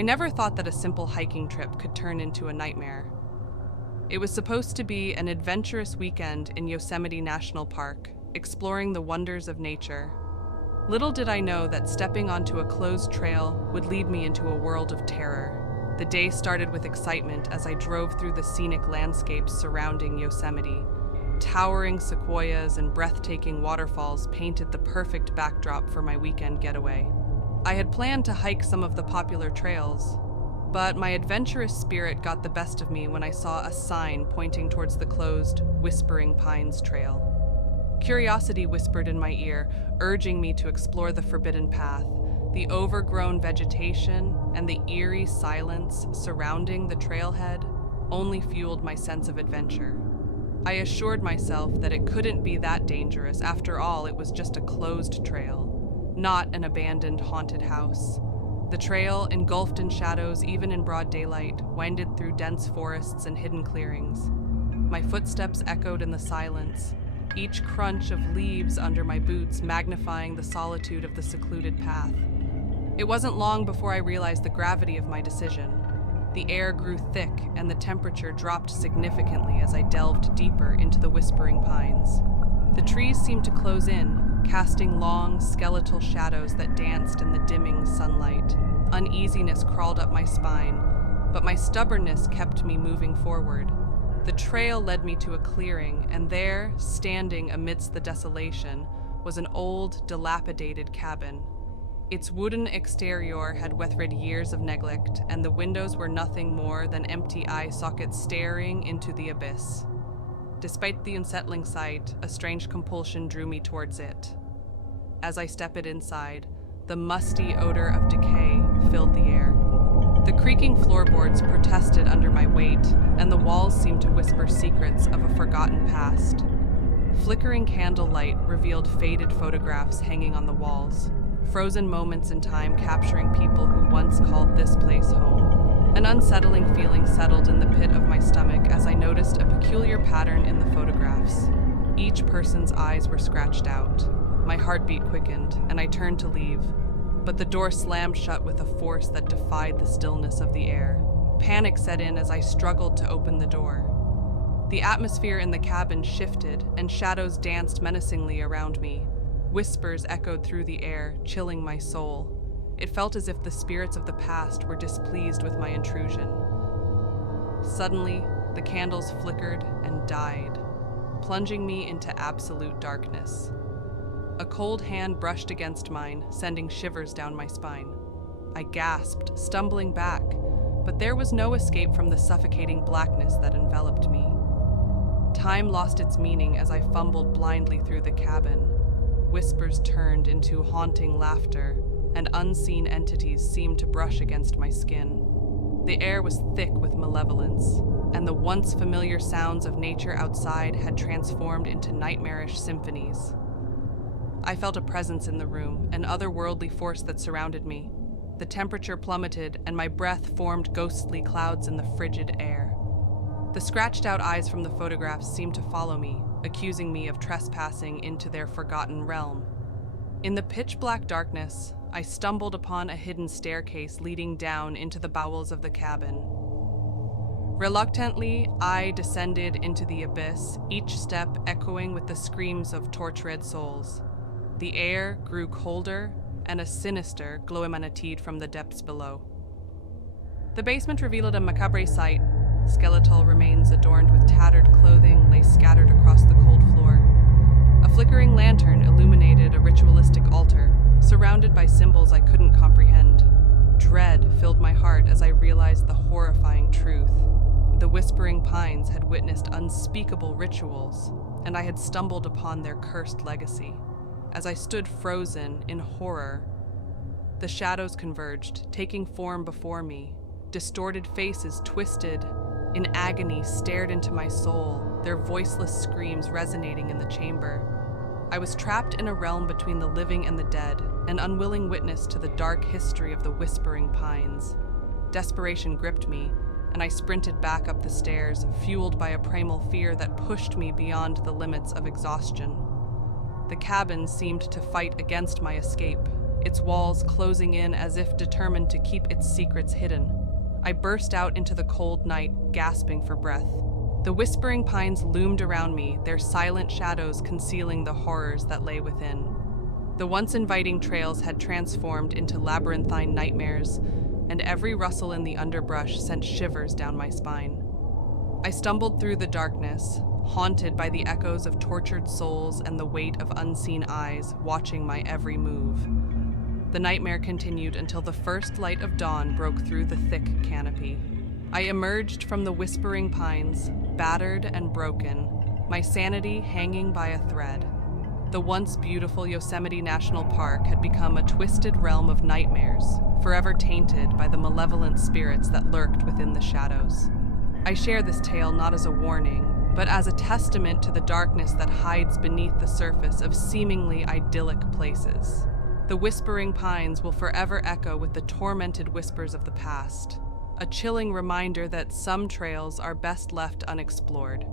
I never thought that a simple hiking trip could turn into a nightmare. It was supposed to be an adventurous weekend in Yosemite National Park, exploring the wonders of nature. Little did I know that stepping onto a closed trail would lead me into a world of terror. The day started with excitement as I drove through the scenic landscapes surrounding Yosemite. Towering sequoias and breathtaking waterfalls painted the perfect backdrop for my weekend getaway. I had planned to hike some of the popular trails, but my adventurous spirit got the best of me when I saw a sign pointing towards the closed Whispering Pines Trail. Curiosity whispered in my ear, urging me to explore the forbidden path. The overgrown vegetation and the eerie silence surrounding the trailhead only fueled my sense of adventure. I assured myself that it couldn't be that dangerous. After all, it was just a closed trail, not an abandoned haunted house. The trail, engulfed in shadows even in broad daylight, winded through dense forests and hidden clearings. My footsteps echoed in the silence, each crunch of leaves under my boots magnifying the solitude of the secluded path. It wasn't long before I realized the gravity of my decision. The air grew thick and the temperature dropped significantly as I delved deeper into the Whispering Pines. The trees seemed to close in, casting long, skeletal shadows that danced in the dimming sunlight. Uneasiness crawled up my spine, but my stubbornness kept me moving forward. The trail led me to a clearing, and there, standing amidst the desolation, was an old, dilapidated cabin. Its wooden exterior had weathered years of neglect, and the windows were nothing more than empty eye sockets staring into the abyss. Despite the unsettling sight, a strange compulsion drew me towards it. As I stepped inside, the musty odor of decay filled the air. The creaking floorboards protested under my weight, and the walls seemed to whisper secrets of a forgotten past. Flickering candlelight revealed faded photographs hanging on the walls, frozen moments in time capturing people who once called this place home. An unsettling feeling settled in the pit of my stomach as I noticed a peculiar pattern in the photographs. Each person's eyes were scratched out. My heartbeat quickened, and I turned to leave, but the door slammed shut with a force that defied the stillness of the air. Panic set in as I struggled to open the door. The atmosphere in the cabin shifted, and shadows danced menacingly around me. Whispers echoed through the air, chilling my soul. It felt as if the spirits of the past were displeased with my intrusion. Suddenly, the candles flickered and died, plunging me into absolute darkness. A cold hand brushed against mine, sending shivers down my spine. I gasped, stumbling back, but there was no escape from the suffocating blackness that enveloped me. Time lost its meaning as I fumbled blindly through the cabin. Whispers turned into haunting laughter, and unseen entities seemed to brush against my skin. The air was thick with malevolence, and the once familiar sounds of nature outside had transformed into nightmarish symphonies. I felt a presence in the room, an otherworldly force that surrounded me. The temperature plummeted, and my breath formed ghostly clouds in the frigid air. The scratched-out eyes from the photographs seemed to follow me, accusing me of trespassing into their forgotten realm. In the pitch-black darkness, I stumbled upon a hidden staircase leading down into the bowels of the cabin. Reluctantly, I descended into the abyss, each step echoing with the screams of tortured souls. The air grew colder, and a sinister glow emanated from the depths below. The basement revealed a macabre sight. Skeletal remains adorned with tattered clothing lay scattered across the cold floor. A flickering lantern illuminated a ritualistic altar, surrounded by symbols I couldn't comprehend. Dread filled my heart as I realized the horrifying truth. The Whispering Pines had witnessed unspeakable rituals, and I had stumbled upon their cursed legacy. As I stood frozen in horror, the shadows converged, taking form before me. Distorted faces twisted in agony stared into my soul, their voiceless screams resonating in the chamber. I was trapped in a realm between the living and the dead, an unwilling witness to the dark history of the Whispering Pines. Desperation gripped me, and I sprinted back up the stairs, fueled by a primal fear that pushed me beyond the limits of exhaustion. The cabin seemed to fight against my escape, its walls closing in as if determined to keep its secrets hidden. I burst out into the cold night, gasping for breath. The whispering pines loomed around me, their silent shadows concealing the horrors that lay within. The once inviting trails had transformed into labyrinthine nightmares, and every rustle in the underbrush sent shivers down my spine. I stumbled through the darkness, haunted by the echoes of tortured souls and the weight of unseen eyes watching my every move. The nightmare continued until the first light of dawn broke through the thick canopy. I emerged from the whispering pines, battered and broken, my sanity hanging by a thread. The once beautiful Yosemite National Park had become a twisted realm of nightmares, forever tainted by the malevolent spirits that lurked within the shadows. I share this tale not as a warning, but as a testament to the darkness that hides beneath the surface of seemingly idyllic places. The whispering pines will forever echo with the tormented whispers of the past, a chilling reminder that some trails are best left unexplored.